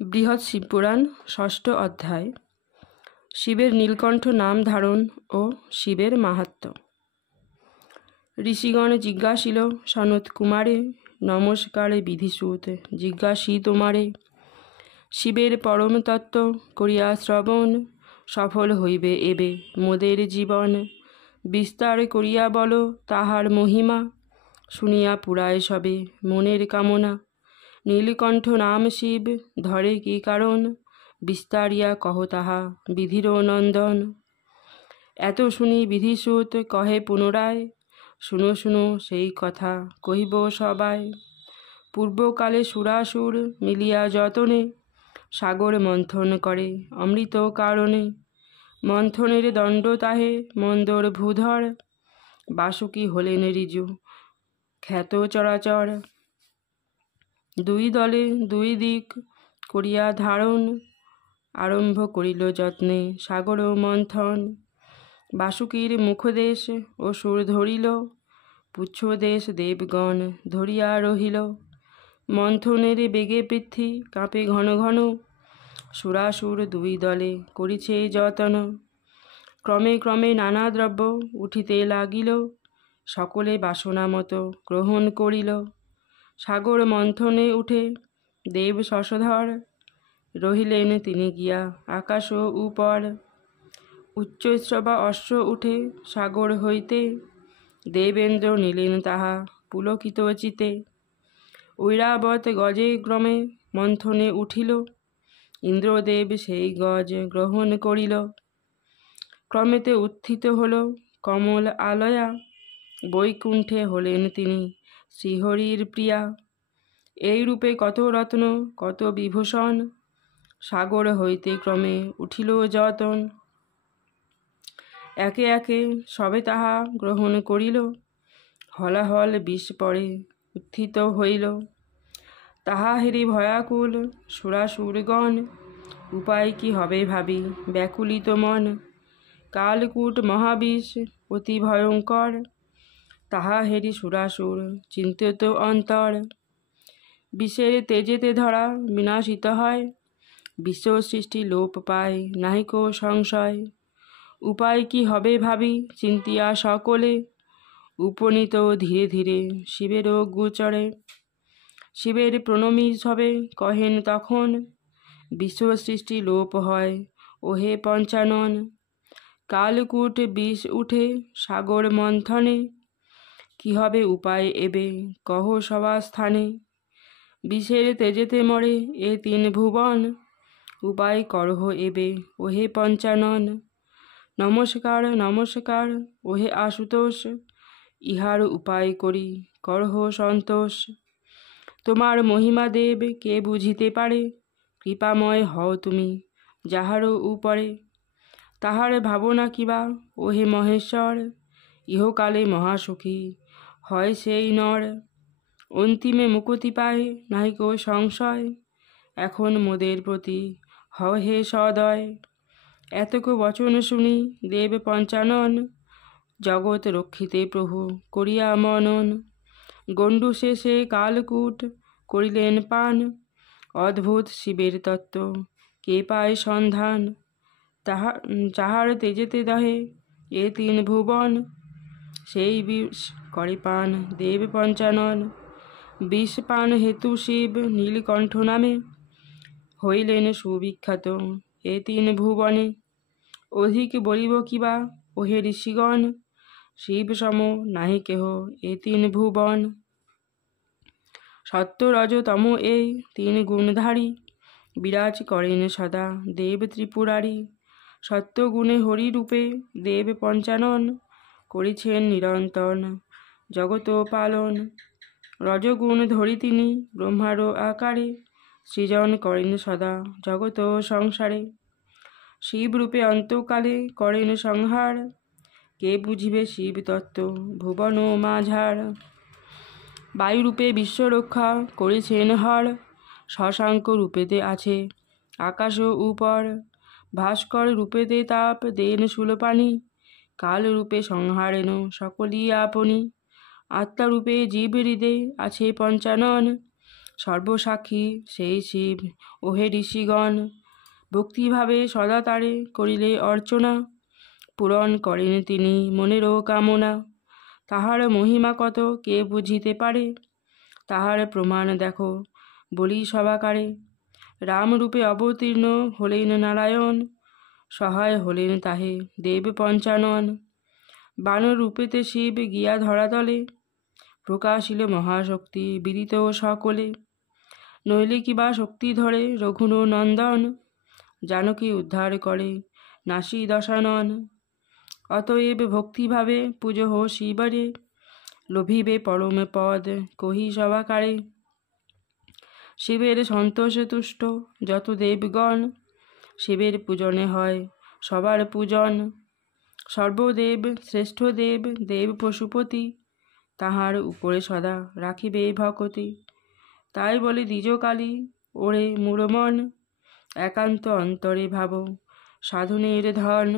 বৃহৎ শিবপুরাণ ষষ্ঠ অধ্যায়। শিবের নীলকণ্ঠ নাম ধারণ ও শিবের মাহাত্ম্য। ঋষিগণ জিজ্ঞাসিল সনত কুমারে, নমস্কারে বিধিসূত জিজ্ঞাসি তোমারে। শিবের পরম তত্ত্ব করিয়া শ্রবণ, সফল হইবে এবে মোদের জীবন। বিস্তার করিয়া বল তাহার মহিমা, শুনিয়া পুরায় সবে মনের কামনা। নীলকণ্ঠ নাম শিব ধরে কি কারণ, বিস্তারিয়া কহ তাহা বিধির নন্দন। এত শুনি বিধিসূত কহে পুনরায়, শুনো শুনো সেই কথা কহিব সবাই। পূর্বকালে সুরাসুর মিলিয়া যতনে, সাগর মন্থন করে অমৃত কারণে। মন্থনের দণ্ড তাহে মন্দর ভূধর, বাসুকী হলেন ঋজু খ্যাত চরাচর। দুই দলে দুই দিক করিয়া ধারণ, আরম্ভ করিল যত্নে সাগর মন্থন। বাসুকীর মুখদেশ অসুর ধরিল, পুচ্ছদেশ দেবগণ ধরিয়া রহিল। মন্থনের বেগে পৃথ্বী কাঁপে ঘন ঘন, সুরাসুর দুই দলে করিছে যতন। ক্রমে ক্রমে নানা দ্রব্য উঠিতে লাগিল, সকলে বাসনা মতো গ্রহণ করিল। সাগর মন্থনে উঠে দেব শশধর, রহিলেন তিনি গিয়া আকাশ উপর। উচ্চৈঃশ্রবা অশ্ব উঠে সাগর হইতে, দেবেন্দ্র নিলেন তাহা পুলকিত চিতে। ঐরাবত গজে ক্রমে মন্থনে উঠিল, ইন্দ্রদেব সেই গজ গ্রহণ করিল। ক্রমেতে উত্থিত হল কমল আলয়া, বৈকুণ্ঠে হলেন তিনি শ্রীহরির প্রিয়া। এই রূপে কত রত্ন কত বিভূষণ, সাগর হইতে ক্রমে উঠিল যতন। একে একে সবে তাহা গ্রহণ করিল, হলাহল বিষ পরে উত্থিত হইল। তাহা হেরি ভয়াকুল সুরাসুরগণ, উপায় কি হবে ভাবি ব্যাকুলিত মন। কালকূট মহাবিষ অতি ভয়ঙ্কর, তাহা হেরি সুরাসুর চিন্তিত অন্তর। বিষের তেজেতে ধরা বিনাশিত হয়, বিশ্ব সৃষ্টি লোপ পায় নাহিকো সংশয়। উপায় কি হবে ভাবি চিন্তিয়া সকলে, উপনীত ধীরে ধীরে শিবের গোচরে। শিবের প্রণমী সবে কহেন তখন, বিশ্ব সৃষ্টি লোপ হয় ওহে পঞ্চানন। কালকূট বিষ উঠে সাগর মন্থনে, কি হবে উপায় এবে কহ সভাস্থানে। বিষের তেজেতে মরে এ তিন ভুবন, উপায় করহ এবে ওহে পঞ্চানন। নমস্কার নমস্কার ওহে আশুতোষ, ইহার উপায় করি করহ সন্তোষ। তোমার মহিমা দেব কে বুঝিতে পারে, কৃপাময় হও তুমি যাহার উপরে। তাহার ভাবনা কিবা ওহে মহেশ্বর, ইহকালে মহাসুখী হয় সেই নর। অন্তিমে মুকুতি পায় নাহিকো সংশয়, এখন মোদের প্রতি হও হে সদয়। এতক বচন শুনি দেব পঞ্চানন, জগৎ রক্ষিতে প্রভু করিয়া মনন। গণ্ডু শেষে কালকূট করিলেন পান, অদ্ভুত শিবের তত্ত্ব কে পায় সন্ধান। যাহার তেজেতে দহে এ তিন ভুবন, সেই বিষ করে পান দেব পঞ্চানন। বিষ পান হেতু শিব নীলকণ্ঠ নামে, হইলেন সুবিখ্যাত এ তিন ভুবনে। অধিক বলিব কিবা ওহে ঋষিগণ, শিব সম নাহি কেহ এ তিন ভুবন। সত্য রজ তম এই তিন গুণধারী, বিরাজ করেন সদা দেব ত্রিপুরারি। সত্য গুণে হরি রূপে দেব পঞ্চানন, করিছেন নিরন্তন জগত পালন। রজগুণ ধরি তিনি ব্রহ্মার আকারে, সৃজন করেন সদা জগত সংসারে। শিবরূপে অন্তকালে করেন সংহার, কে বুঝিবে শিব তত্ত্ব ভুবন মাঝার। বায়ুরূপে বিশ্বরক্ষা করেছেন হর, শশাঙ্ক রূপেতে আছে আকাশ উপর। ভাস্কর রূপেতে তাপ দেন শূলপাণি, কাল রূপে সংহারেন সকলি আপনি। আত্মারূপে জীব হৃদে আছে পঞ্চানন, সর্বসাক্ষী সেই শিব ওহে ঋষিগণ, ভক্তিভাবে সদা তারে করিলে অর্চনা, পূরণ করেন তিনি মনেরও কামনা। তাহার মহিমা কত কে বুঝিতে পারে, তাহার প্রমাণ দেখো বলি সবাকারে। রামরূপে অবতীর্ণ হলেন নারায়ণ, সহায় হলেন তাহে দেব পঞ্চানন। বানর রূপেতে শিব গিয়া ধরাতলে, প্রকাশিল মহাশক্তি বিদিত সকলে। নইলে কিবা শক্তি ধরে রঘুন নন্দন, জানকী উদ্ধার করে নাসি দশানন। অতএব ভক্তিভাবে পুজো হো শিবরে, লোভিবে পরম পদ কহি সবাকারে। শিবের সন্তোষে তুষ্ট যত দেবগণ, শিবের পূজনে হয় সবার পূজন। সর্বদেব শ্রেষ্ঠ দেব দেব পশুপতি, তাহার উপরে সদা রাখিবে ভকতি। তাই বলে দ্বিজকালী ওরে মূঢ়মন, একান্ত অন্তরে ভাব সাধনের ধন।